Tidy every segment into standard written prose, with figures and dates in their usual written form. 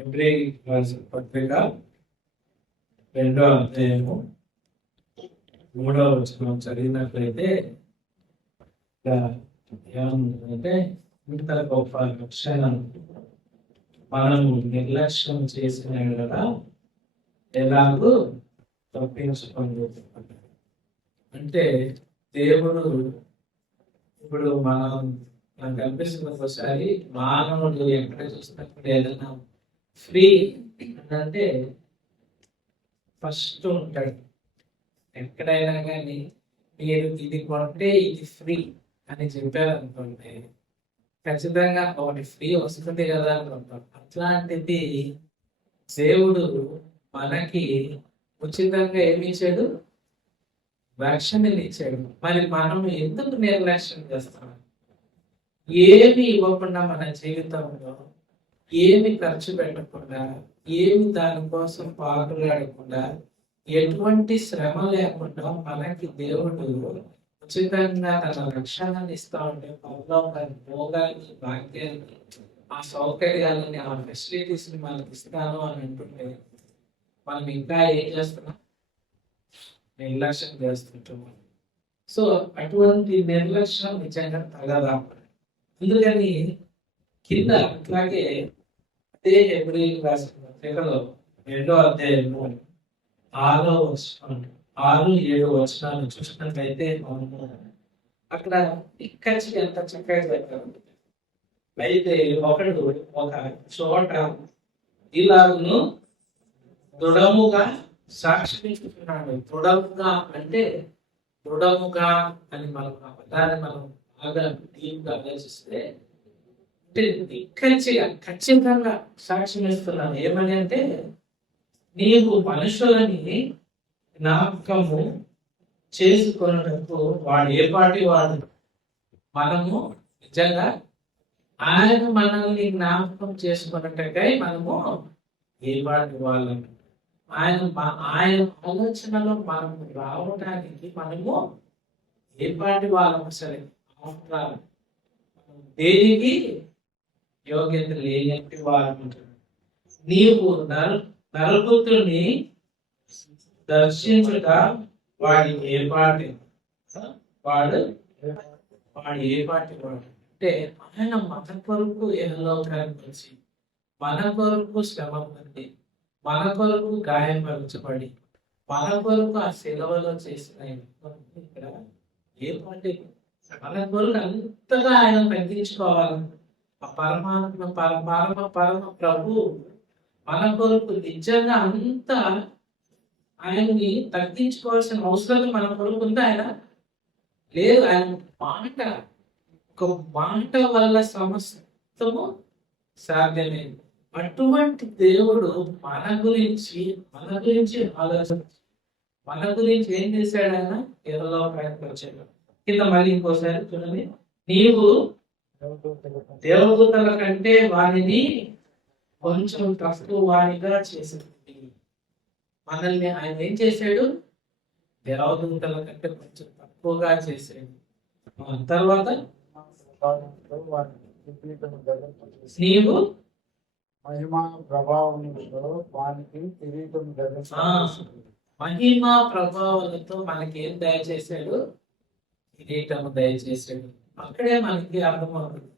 హెబ్రేయులకు రాసిన పత్రిక 2వ అధ్యాయము 3వ వచనం చదివినట్లయితే ఏమంటే ఇంత గొప్ప లక్షణం మనము నిర్లక్ష్యం చేసిన కదా ఎలాగూ తప్పించుకొని అంటే దేవుడు ఇప్పుడు నాకు కనిపిస్తుంది ఒకసారి మానవుడు ఎక్కడ చూసినప్పుడు ఏదైనా ఫ్రీ అంటే ఫస్ట్ ఉంటాడు. ఎక్కడైనా కానీ మీరు ఇది కొంటే ఇది ఫ్రీ అని చెప్పారు అనుకోండి, ఖచ్చితంగా ఒకటి ఫ్రీ వస్తుంది కదా అనుకుంటాం. అట్లాంటిది దేవుడు మనకి ఉచితంగా ఏమి ఇచ్చాడు? రక్షణని ఇచ్చాడు. మరి మనం ఎందుకు నిర్లక్ష్యం చేస్తాం? ఏమి ఇవ్వకుండా మన జీవితంలో ఏమి ఖర్చు పెట్టకుండా, ఏమి దానికోసం పాకులాడకుండా, ఎటువంటి శ్రమ లేకుండా మనకి దేవుడు ఉచితంగా తన రక్షణని ఇస్తా ఉంటే పరలోకాన్ని, భోగాన్ని, భాగ్యాన్ని, ఆ సౌకర్యాలని, ఆ ఫెసిలిటీస్ ని మనకి ఇస్తాను అని అంటుంటే మనం ఇంకా ఏం చేస్తున్నాం? నిర్లక్ష్యం చేస్తుంటాం. సో అటువంటి నిర్లక్ష్యం నిజంగా తగదా. అందుకని కింద అట్లాగే అదే హెబ్రేయులకు రాసిన పత్రికలో 2వ అధ్యాయము 6 7 వచనాలు చూసినట్లయితే మనము అక్కడ ఇక్కడికి ఎంత చక్కగా చెప్పారు. అయితే ఒకడు ఒక చోట ఇలాగును దృఢముగా సాక్షిస్తున్నాడు. దృఢముగా అంటే దృఢముగా అని మనం ఆ పదాన్ని మనం బాగా డీప్గా ఆలోచిస్తే అంటే ఖచ్చితంగా సాక్ష్యం ఇస్తున్నాను. ఏమని అంటే, నీవు మనుషులని జ్ఞాపకము చేసుకున్నట్టు వాడు ఏ పాటి వాడు. మనము నిజంగా ఆయన మనల్ని జ్ఞాపకం చేసుకున్నట్టుగా మనము ఏ పాటి వాళ్ళము. ఆయన ఆలోచనలో మనము రావడానికి మనము ఏ పాటి వాళ్ళము. సరే, దేనికి యోగ్యత లేనట్టు వారు. నీవు నరపుత్రుని దర్శించుట వాడి ఏపాటి వాడు అంటే ఆయన మన కొరకు ఎహలోకానికి వచ్చి మన కొరకు శ్రమ పొంది, మన కొరకు గాయపరచబడి, మన కొరకు ఆ సెలవులో చేసిన ఇక్కడ ఏ పాటి మన కొరకు అంతగా ఆయన తగ్గించుకోవాలి. ఆ పరమాత్మ పరమ ప్రభు మన కొరకు నిజంగా అంత ఆయన్ని తగ్గించుకోవాల్సిన అవసరం మన కొరకు ఉందా? ఆయన లేదు. ఆయన ఒక మాట వల్ల సమస్తము సాధ్యమైంది. అటువంటి దేవుడు మన గురించి ఆలోచన, మన గురించి ఏం చేశాడు? ఆయన ఎవరో ప్రయత్నించాడు. కింద మళ్ళీ ఇంకోసారి చూడండి. నీవు దేవదూతల కంటే వారిని కొంచెం తక్కువ వారిగా చేసింది. మనల్ని ఆయన ఏం చేశాడు? దేవదూతల కంటే కొంచెం తక్కువగా చేశాడు. తర్వాత నీవు మహిమా ప్రభావాలతో మనకి ఏం దయచేశాడు? కిరీటము దయచేశాడు. అక్కడే మనకి అర్థమవుతుంది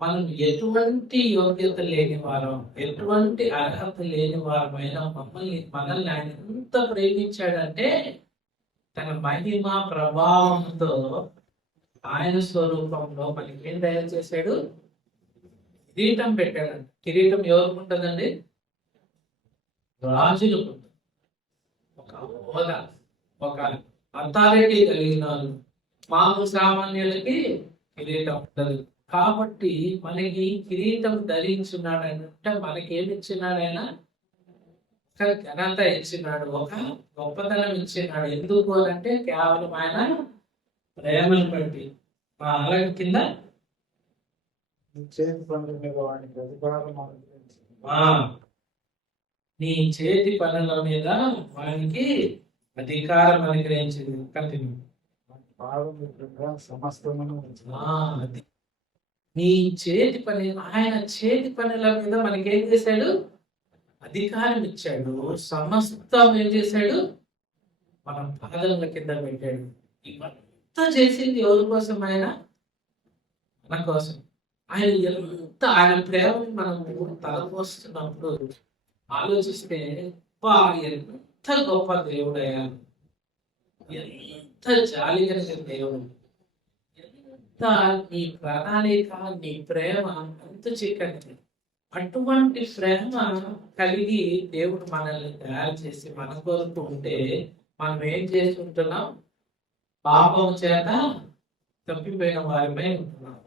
మనం ఎటువంటి యోగ్యత లేని వారం, ఎటువంటి అర్హత లేని వారమైనా మనల్ని ఆయన ఎంత ప్రేమించాడంటే తన మహిమ ప్రభావంతో ఆయన స్వరూపంలో మనకి ఏం తయారు చేశాడు? కిరీటం పెట్టాడు. కిరీటం ఎవరికి ఉంటుందండి? రాజులకు ఉంటుంది. ఒక హోదా, ఒక అథారిటీ కలిగిన మామూలు సామాన్యులకి కిరీటం ఉండదు. కాబట్టి మనకి కిరీటం ధరించున్నాడంటే మనకి ఏమి ఇచ్చినాడైనా? ఒక ఘనత ఇచ్చినాడు, ఒక గొప్పతనం ఇచ్చినాడు. ఎందుకు అంటే కేవలం ఆయన ప్రేమను బట్టి. అలాగే కింద నీ చేతి పనుల మీద వానికి అధికారం అనుగ్రహించింది. కంటిన్యూ. నీ చేతి పని, ఆయన చేతి పనుల మీద మనకేం చేశాడు? అధికారం ఇచ్చాడు. సమస్తం ఏం చేశాడు? మన పాదముల కింద పెట్టాడు. ఇవంతా చేసింది ఎవరి కోసం? మన కోసం. ఆయన ప్రేమని మనము తలపోస్తున్నప్పుడు ఆలోచిస్తే, ఎంత గొప్ప దేవుడయ్యా, ఎంత జాలి కలిగిన దేవుడు, ఎంత నీ ప్రణాళిక, నీ ప్రేమ అంత చిక్కనిది. అటువంటి ప్రేమ కలిగి దేవుడు మనల్ని తయారు చేసి మన కొరకు ఉంటే మనం ఏం చేసి ఉంటున్నాం? పాపం చేత తప్పిపోయిన వారిపై ఉంటున్నాం.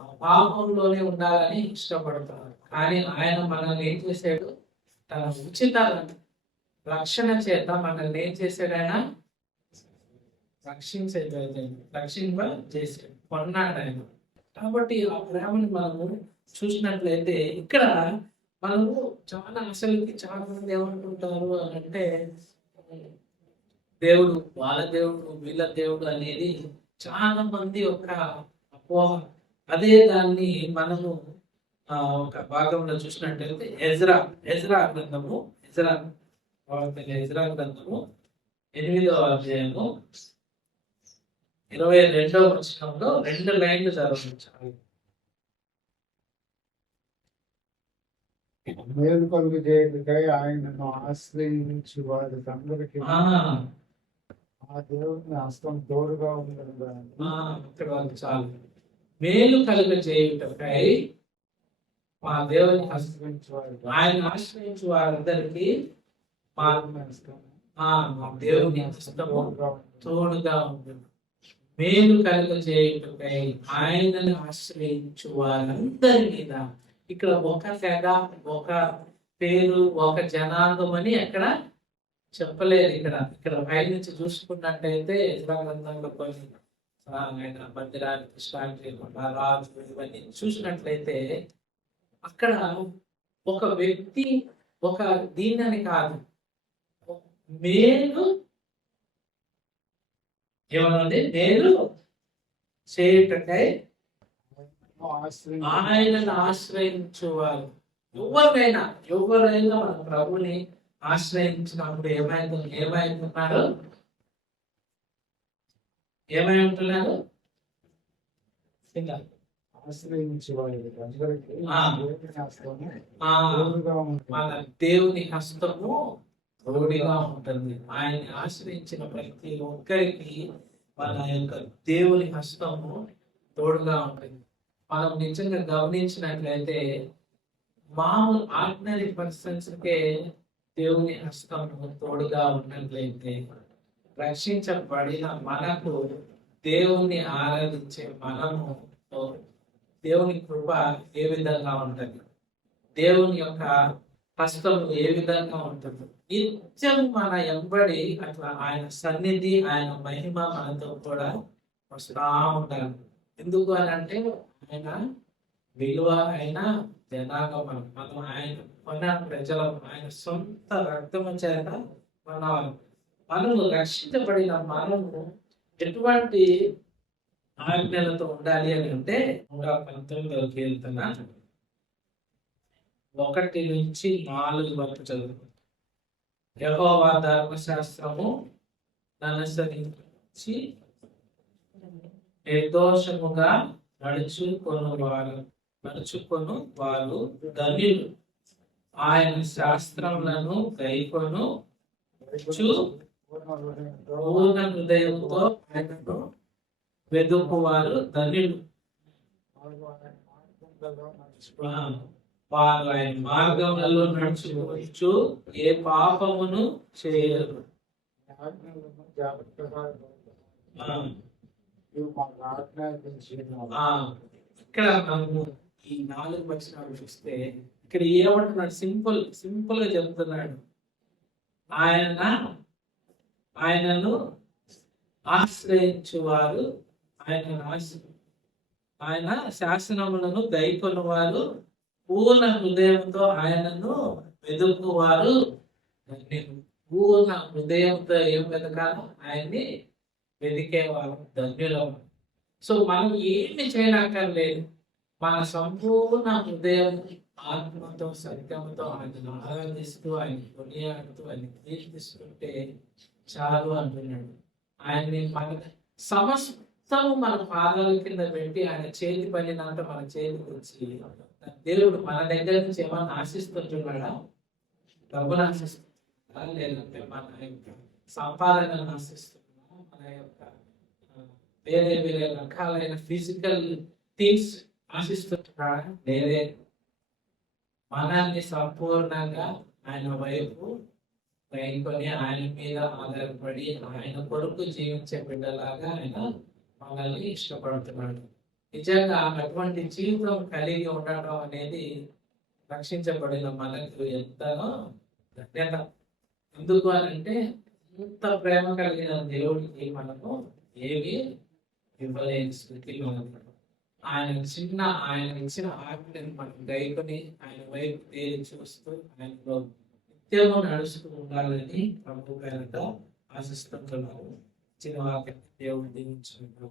ఆ పాపంలోనే ఉండాలని ఇష్టపడుతున్నాం. కానీ ఆయన మనల్ని ఏం చేశాడు? తన ఉచిత రక్షణ చేత మనల్ని ఏం చేశాడు? ఆయన రక్షింప చేశాడు, కొన్నాడు ఆయన. కాబట్టి ఆ ప్రేమను మనము చూసినట్లయితే ఇక్కడ మనము చాలా మంది ఏమనుకుంటారు అని అంటే, దేవుడు వాళ్ళ దేవుడు వీళ్ళ దేవుడు అనేది చాలా మంది ఒక అపోహ. అదే దాన్ని మనము ఒక భాగంలో చూసినట్లయితే ఎజ్రా గ్రంథము 8వ అధ్యాయము 22వ వచనంలో 2 లైన్లు చదవచ్చు. మేలు కలుగు చేయటకై ఆయనను ఆశ్రయించు వారి అందరికి ఆ దేవుని హస్తం తోడుగా ఉండదు. చాలు. మేలు కలుగ చేయుటకై మా దేవుని ఆయన ఆశ్రయించు వారందరికీ మా దేవుని హస్తము తోడుగా ఉంటుంది. మేలు కలుగ చేయుటకై ఆయనను ఆశ్రయించు వారందరి మీద. ఇక్కడ ఒక తెగ, ఒక పేరు, ఒక జనాంగం అని ఎక్కడ చెప్పలేదు. ఇక్కడ పై నుంచి చూసుకున్నట్టయితే ఎజ్రా గ్రంథంలో కొన్ని ఆయన మందిరానికి స్టార్ట్ చేయకుండా రాజు ఇవన్నీ చూసినట్లయితే అక్కడ ఒక వ్యక్తి, ఒక దీన్ని కాదు, మేలు ఏమనండి, మేలు చేయుటకై ఆయనను ఆశ్రయించువారు. ఎవరైనా మన ప్రభుని ఆశ్రయించినప్పుడు ఏమైంటున్నాడు? ఏమై ఉంటున్నాడు? మన దేవుని హస్తము తోడుగా ఉంటుంది. ఆయన్ని ఆశ్రయించిన ప్రతి ఒక్కరికి మన యొక్క దేవుని హస్తము తోడుగా ఉంటుంది. మనం నిజంగా గమనించినట్లయితే మామూలు ఆర్డినరీ పర్సన్స్కే దేవుని హస్తము తోడుగా ఉన్నట్లయితే రక్షించబడిన మనకు, దేవుణ్ణి ఆరాధించే మనము, దేవుని కృప ఏ విధంగా ఉంటుంది, దేవుని యొక్క హస్తం ఏ విధంగా ఉంటుంది, నిత్యం మన ఎంబడి అట్లా ఆయన సన్నిధి, ఆయన మహిమ మనతో కూడా వస్తూ ఉండాలి. ఎందుకు అని అంటే ఆయన విలువ అయిన జనాంగం, మనం ఆయన కొన్న ప్రజలం, ఆయన సొంత రక్తము చేత మనము రక్షించబడిన మనము ఎటువంటి ఆజ్ఞలతో ఉండాలి అని అంటే 119వ కీర్తన 1 నుంచి 4 వరకు చదువు. యెహోవా ధర్మశాస్త్రము అనుసరించి నిర్దోషముగా నడుచుకొను వారు ధన్యులు. ఆయన శాస్త్రములను గైకొను పూర్ణ హృదయంతో ఆయనను వెదుకువారు ధన్యులు. వారు ఆయన మార్గములలో నడుచుకోవచ్చు, ఏ పాపమును చేయరు. ఇక్కడ మనము ఈ 4 వచనాలు చూస్తే ఇక్కడ ఏమంటున్నాడు? సింపుల్ గా చెప్తున్నాడు. ఆయనను ఆశ్రయించువారు, ఆయన శాసనములను గైకొను వారు, పూర్ణ హృదయంతో ఆయనను వెతుకువారు. పూర్ణ హృదయంతో ఏం వెతకాలి? ఆయన్ని వెతికేవారు ధన్యులం. సో మనం ఏమి చేయనక్కర్లేదు. మన సంపూర్ణ హృదయం ఆత్మతో సత్యంతో ఆయన ఆరాధిస్తూ ఆయన కొనియాడుతూ ఆయన కీర్తిస్తుంటే చాలు అంటున్నాడు. ఆయన్ని మన సమస్తము మన పాదాల కింద పెట్టి ఆయన చేతి పడినంత మన చేతికి వచ్చి దేవుడు మన దగ్గర నుంచి ఏమన్నా ఆశిస్తుంటున్నాడా? డబ్బును ఆశిస్తున్నాడా? లేదంటే మన యొక్క సంపాదనను ఆశిస్తున్నాడా? మన యొక్క వేరే వేరే రకాలైన ఫిజికల్ థింగ్స్ ఆశిస్తున్నాడా? లేదే. మనల్ని సంపూర్ణంగా ఆయన వైపు కొని ఆయన మీద ఆధారపడి ఆయన కొరకు జీవించే బిడ్డలాగా ఆయన మనల్ని ఇష్టపడుతున్నాడు. నిజంగా అటువంటి జీవితం కలిగి ఉండడం అనేది రక్షించబడిన మనకు ఎంతనో ధన్యత. ఎందుకు అని అంటే ఇంత ప్రేమ కలిగిన దేవుడికి మనము ఏమి ఇవ్వలేని స్థితిలో ఉన్నాడు. ఆయన ఇచ్చిన ఆజ్ఞని మనం గైకొని ఆయన వైపు తేలి చూస్తూ ఆయనలో నిత్యము నడుస్తూ ఉండాలని ప్రభు పేరట ఆశిస్తున్నాము. చిన్న వాక్యం దేవుడు దీవించుకుంటాం.